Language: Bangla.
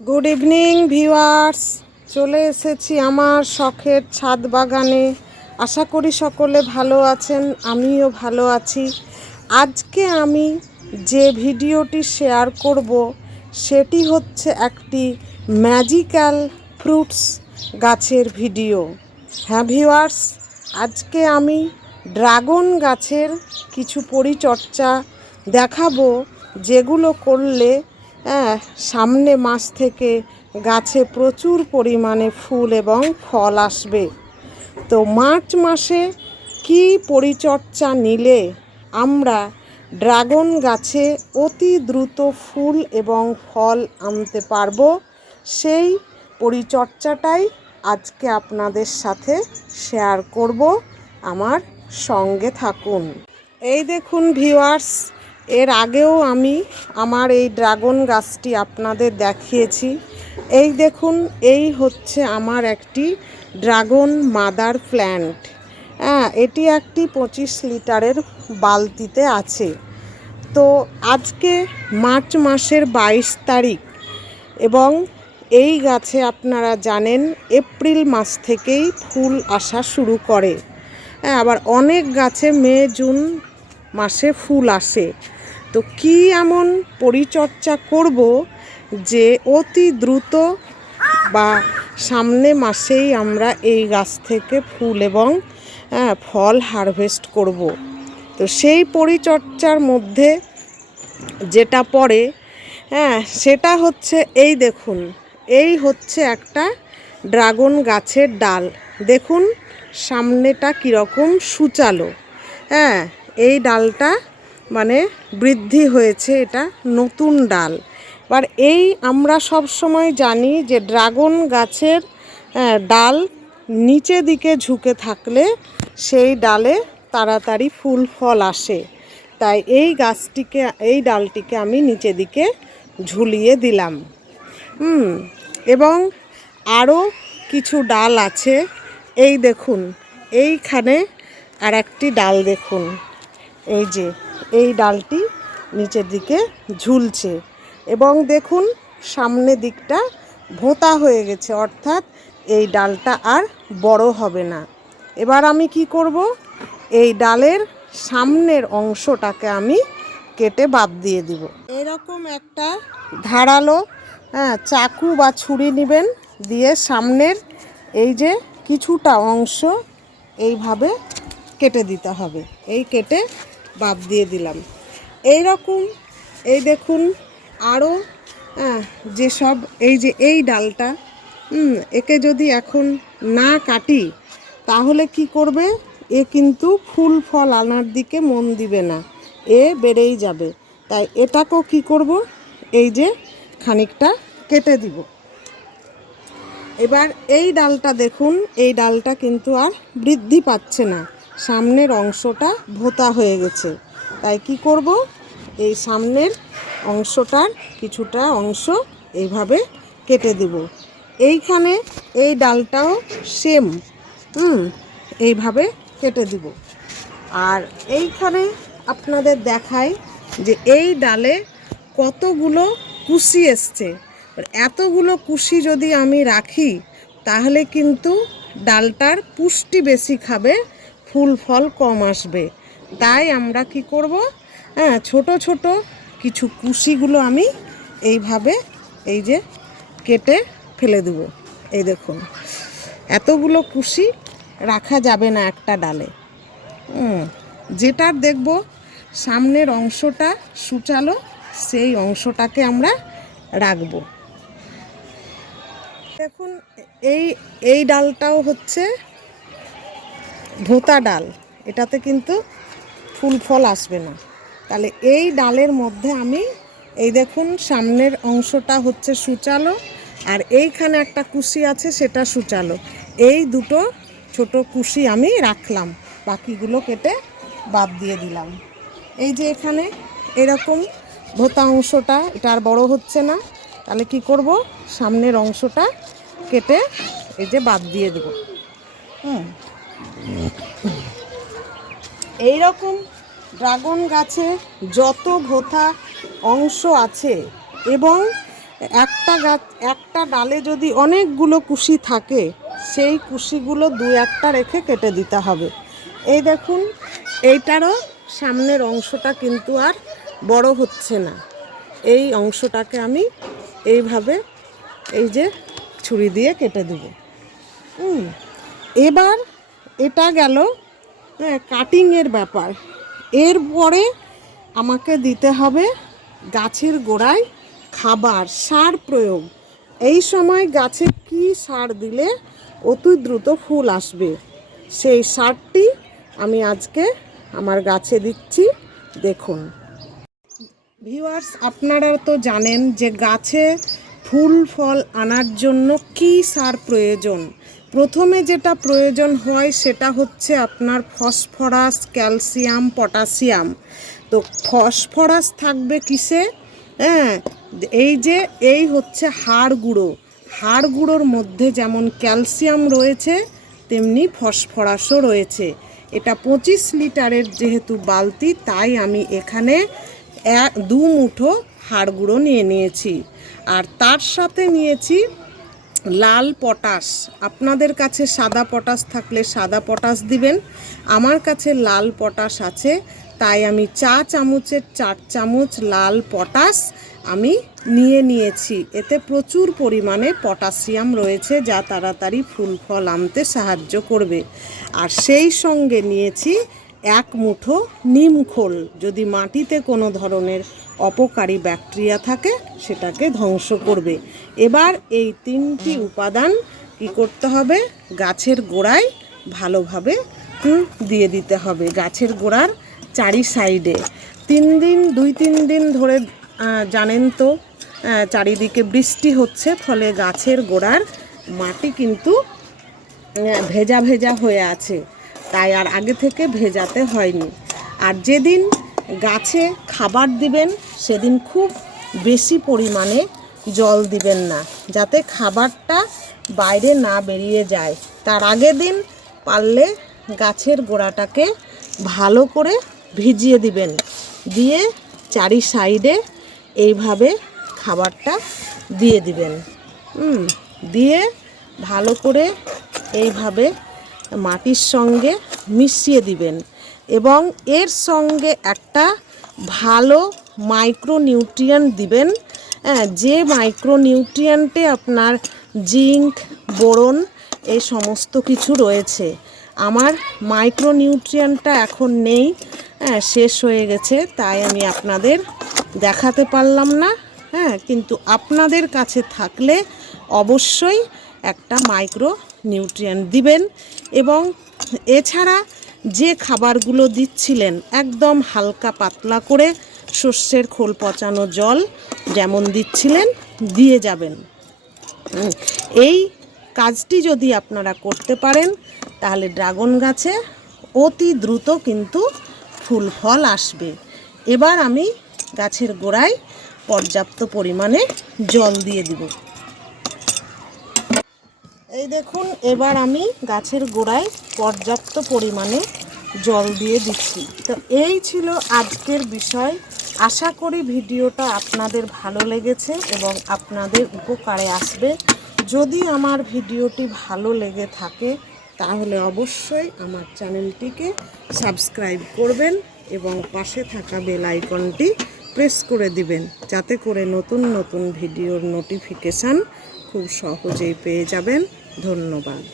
গুড ইভিনিং ভিউয়ার্স চলে এসেছি আমার শখের ছাদ বাগানে। আশা করি সকলে ভালো আছেন, আমিও ভালো আছি। আজকে আমি যে ভিডিওটি শেয়ার করব, সেটি হচ্ছে একটি ম্যাজিক্যাল ফ্রুটস গাছের ভিডিও। হ্যাঁ ভিউয়ার্স আজকে আমি ড্রাগন গাছের কিছু পরিচর্চা দেখাবো, যেগুলো করলে সামনে মাস থেকে গাছে প্রচুর পরিমাণে ফুল এবং ফল আসবে। তো মার্চ মাসে কি পরিচর্যা নিলে আমরা ড্রাগন গাছে অতি দ্রুত ফুল এবং ফল আনতে পারব? সেই পরিচর্যাটাই আজকে আপনাদের সাথে শেয়ার করব। আমার সঙ্গে থাকুন। এই দেখুন ভিউয়ার্স এর আগেও আমি আমার এই ড্রাগন গাছটি আপনাদের দেখিয়েছি। এই দেখুন, এই হচ্ছে আমার একটি ড্রাগন মাদার প্ল্যান্ট। হ্যাঁ এটি একটি পঁচিশ লিটারের বালতিতে আছে। তো আজকে মার্চ মাসের বাইশ তারিখ এবং এই গাছে আপনারা জানেন, এপ্রিল মাস থেকেই ফুল আসা শুরু করে। হ্যাঁ আবার অনেক গাছে মে, জুন মাসে ফুল আসে। তো কি এমন পরিচর্যা করব যে অতি দ্রুত বা সামনে মাসেই আমরা এই গাছ থেকে ফুল এবং হ্যাঁ, ফল হারভেস্ট করব। তো সেই পরিচর্যার মধ্যে যেটা পড়ে হ্যাঁ সেটা হচ্ছে এই দেখুন এই হচ্ছে একটা ড্রাগন গাছের ডাল। দেখুন সামনেটা কীরকম সুচালো। হ্যাঁ এই ডালটা মানে বৃদ্ধি হয়েছে এটা নতুন ডাল। এবার এই আমরা সব সময় জানি যে ড্রাগন গাছের ডাল নিচে দিকে ঝুঁকে থাকলে সেই ডালে তাড়াতাড়ি ফুল, ফল আসে। তাই এই গাছটিকে, এই ডালটিকে আমি নিচে দিকে ঝুলিয়ে দিলাম। হুম, এবং আরও কিছু ডাল আছে। এই দেখুন, এইখানে আর একটি ডাল দেখুন। এই যে এই ডালটি নিচের দিকে ঝুলছে। এবং দেখুন, সামনে দিকটা ভোঁতা হয়ে গেছে, অর্থাৎ এই ডালটা আর বড় হবে না। এবার আমি কি করব? এই ডালের সামনের অংশটাকে আমি কেটে বাদ দিয়ে দিব। এরকম একটা ধারালো হ্যাঁ চাকু বা ছুরি নেবেন দিয়ে সামনের এই যে কিছুটা অংশ এইভাবে কেটে দিতে হবে। এই কেটে বাদ দিয়ে দিলাম। এই রকম এই দেখুন আরও যেসব, এই যে এই ডালটা একে যদি এখন না কাটি, তাহলে কি করবে? এ কিন্তু ফুল ফল আনার দিকে মন দিবে না। এ বেড়েই যাবে। তাই এটাকেও কি করব? এই যে খানিকটা কেটে দিব। এবার এই ডালটা দেখুন, এই ডালটা কিন্তু আর বৃদ্ধি পাচ্ছে না। সামনের অংশটা ভোতা হয়ে গেছে। তাই কি করব? এই সামনের অংশটার কিছুটা অংশ এইভাবে কেটে দেব। এইখানে এই ডালটাও সেম হুম, এইভাবে কেটে দিব। আর এইখানে আপনাদের দেখাই যে এই ডালে কতগুলো কুশি এসছে। এতগুলো কুশি যদি আমি রাখি, তাহলে কিন্তু ডালটার পুষ্টি বেশি খাবে ফুল ফল কম আসবে। তাই আমরা কি করব? হ্যাঁ ছোট ছোট কিছু কুশিগুলো আমি এইভাবে এই যে কেটে ফেলে দেবো। এই দেখুন, এতগুলো কুশি রাখা যাবে না একটা ডালে। যেটার দেখব সামনের অংশটা সুচালো সেই অংশটাকে আমরা রাখব। দেখুন, এই এই ডালটাও হচ্ছে ভোতা ডাল, এটাতে কিন্তু ফুল ফল আসবে না। তাহলে এই ডালের মধ্যে আমি, এই দেখুন সামনের অংশটা হচ্ছে সুচালো, আর এইখানে একটা কুশি আছে, সেটা সুচালো। এই দুটো ছোট কুশি আমি রাখলাম, বাকিগুলো কেটে বাদ দিয়ে দিলাম। এই যে এখানে এরকম ভোতা অংশটা, এটা আর বড় হচ্ছে না। তাহলে কি করব? সামনের অংশটা কেটে এই যে বাদ দিয়ে দেবো। হুম। এই রকম ড্রাগন গাছে যত ভোথা অংশ আছে এবং একটা গাছ একটা ডালে যদি অনেকগুলো কুশি থাকে, সেই কুশিগুলো দু একটা রেখে কেটে দিতে হবে। এই দেখুন, এইটারও সামনের অংশটা কিন্তু আর বড় হচ্ছে না। এই অংশটাকে আমি এইভাবে এই যে ছুরি দিয়ে কেটে দেব। এবার এটা গেল হ্যাঁ কাটিংয়ের ব্যাপার। এরপরে আমাকে দিতে হবে গাছের গোড়ায় খাবার, সার প্রয়োগ। এই সময় গাছে কি সার দিলে অতি দ্রুত ফুল আসবে? সেই সারটি আমি আজকে আমার গাছে দিচ্ছি, দেখুন। ভিউয়ার্স, আপনারা তো জানেন যে গাছে ফুল, ফল আনার জন্য কি সার প্রয়োজন? প্রথমে যেটা প্রয়োজন হয় সেটা হচ্ছে আপনার ফসফরাস, ক্যালসিয়াম, পটাশিয়াম। তো ফসফরাস থাকবে কিসে? হ্যাঁ এই যে, এই হচ্ছে হাড় গুঁড়ো। হাড় গুঁড়োর মধ্যে যেমন ক্যালসিয়াম রয়েছে, তেমনি ফসফরাসও রয়েছে। এটা পঁচিশ লিটারের যেহেতু বালতি, তাই আমি এখানে এক, দু মুঠো হাড় গুঁড়ো নিয়ে নিয়েছি। আর তার সাথে নিয়েছি লাল পটাশ। আপনাদের কাছে সাদা পটাশ থাকলে সাদা পটাশ দিবেন। আমার কাছে লাল পটাশ আছে, তাই আমি চা চামচের চার চামচ লাল পটাশ আমি নিয়ে নিয়েছি। এতে প্রচুর পরিমাণে পটাশিয়াম রয়েছে, যা তাড়াতাড়ি ফুল ফল আনতে সাহায্য করবে। আর সেই সঙ্গে নিয়েছি এক মুঠো নিমখোল যদি মাটিতে কোনো ধরনের অপকারী ব্যাকটেরিয়া থাকে, সেটাকে ধ্বংস করবে। এবার এই তিনটি উপাদান কি করতে হবে? গাছের গোড়ায় ভালোভাবে দিয়ে দিতে হবে। গাছের গোড়ার চারি সাইডে। তিন দিন, দুই তিন দিন ধরে জানেন তো চারিদিকে বৃষ্টি হচ্ছে, ফলে গাছের গোড়ার মাটি কিন্তু ভেজা ভেজা হয়ে আছে। তাই আর আগে থেকে ভেজাতে হয়নি। আর যেদিন গাছে খাবার দিবেন, সেদিন খুব বেশি পরিমাণে জল দিবেন না, যাতে খাবারটা বাইরে না বেরিয়ে যায়। তার আগের দিন পারলে গাছের গোড়াটাকে ভালো করে ভিজিয়ে দিবেন। দিয়ে চারি সাইডে এইভাবে খাবারটা দিয়ে দিবেন। দিয়ে ভালো করে এইভাবে মাটির সঙ্গে মিশিয়ে দিবেন। এবং এর সঙ্গে একটা ভালো মাইক্রোনিউট্রিয়েন্ট দিবেন। হ্যাঁ, যে মাইক্রোনিউট্রিয়েন্টে আপনার জিঙ্ক বোরন এই সমস্ত কিছু রয়েছে। আমার মাইক্রোনিউট্রিয়েন্টটা এখন নেই। হ্যাঁ শেষ হয়ে গেছে তাই আমি আপনাদের দেখাতে পারলাম না। হ্যাঁ কিন্তু আপনাদের কাছে থাকলে অবশ্যই একটা মাইক্রো নিউট্রিয়েন্ট দিবেন। এবং এছাড়া যে খাবারগুলো দিচ্ছিলেন একদম হালকা পাতলা করে শস্যের খোল পচানো জল যেমন দিচ্ছিলেন, দিয়ে যাবেন। এই কাজটি যদি আপনারা করতে পারেন, তাহলে ড্রাগন গাছে অতি দ্রুত কিন্তু ফুল ফল আসবে। এবার আমি গাছের গোড়ায় পর্যাপ্ত পরিমাণে জল দিয়ে দিব। এই দেখুন, এবার আমি গাছের গোড়ায় পর্যাপ্ত পরিমাণে জল দিয়ে দিচ্ছি। তো এই ছিল আজকের বিষয়। আশা করি ভিডিওটা আপনাদের ভালো লেগেছে এবং আপনাদের উপকারে আসবে। যদি আমার ভিডিওটি ভালো লেগে থাকে, তাহলে অবশ্যই আমার চ্যানেলটিকে সাবস্ক্রাইব করবেন এবং পাশে থাকা বেল আইকনটি প্রেস করে দিবেন, যাতে করে নতুন নতুন ভিডিওর নোটিফিকেশান খুব সহজেই পেয়ে যাবেন। ধন্যবাদ।